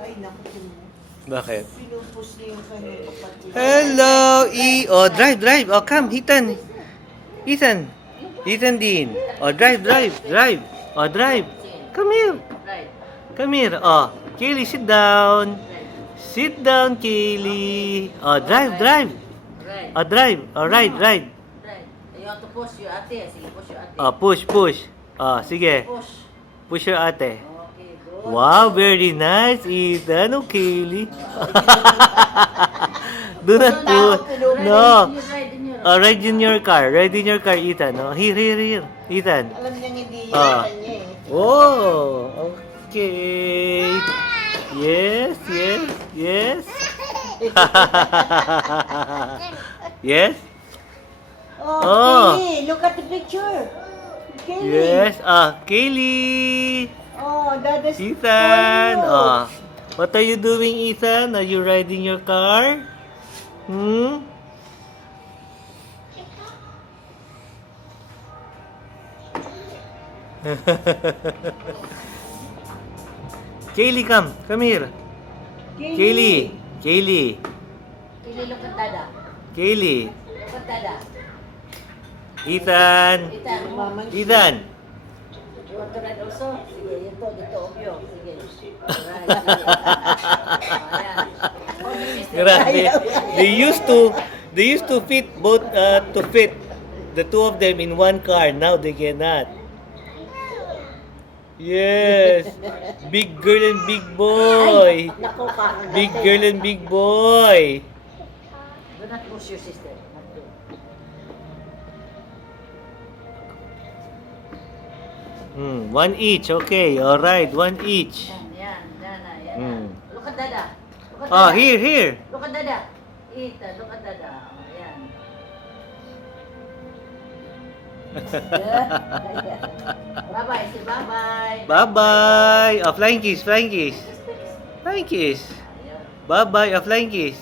Ay, naku, Bakit? pinupus niya yung kanyang kapatid. Hello, Oh, drive. Oh, come, Ethan. Ethan Dean. Oh, drive. Oh, drive. Come here. Come here. Oh, Kaylee, sit down. Sit down, Kaylee. Oh, drive. Right. Oh, drive. Oh, ride. Right. You want to push your ate. Sige, push your ate. Oh, push. Oh, sige. Push. Push your ate. Okay, good. Wow, very nice, Ethan. Oh, Kaylee. Do not push. No. Ride in your car. Ride in your car, Ethan. Oh, here. Ethan. Alam niya hindi yan Ah. kanya eh. Oh, okay. Yes. Yes? Oh, Oh. Kaylee, look at the picture. Kaylee. Yes. Kaylee. Oh, Dada's Ethan. for you. What are you doing, Ethan? Are you riding your car? Kaylee, come here. Kaylee. Kili, look at dada. Kaylee. Look at dada. Ethan. Mama, Ethan. You want to ride also? Sige, dito, obyo. Sige. Alright. Ayan. Oh, this is the- Grabe. They used to fit both to fit the two of them in one car. Now they cannot. Yes. Big girl and big boy. Naku, parang Big girl and big boy. Do not push your sister. Not do. One each. Okay. All right. One each. Yan. Look at dada. Look at Oh, dada. here. Look at dada. Ethan, look at dada. Ayan. Bye-bye. Say bye-bye. Bye-bye. Flying kiss. Ayan. Bye-bye. Flying kiss.